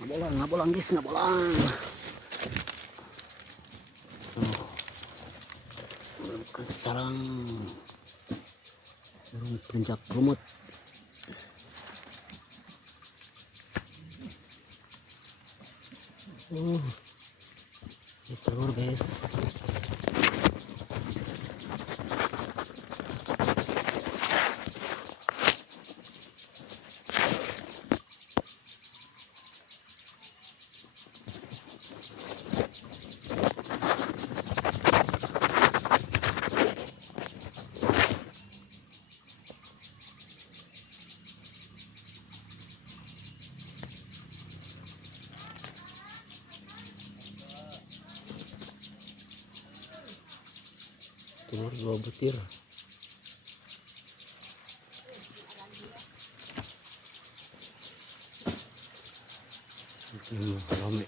Ngabolang guys, ngabolang. Kesarang burung pencak lumut. Ini telur guys. Telur 2 butir. Rame.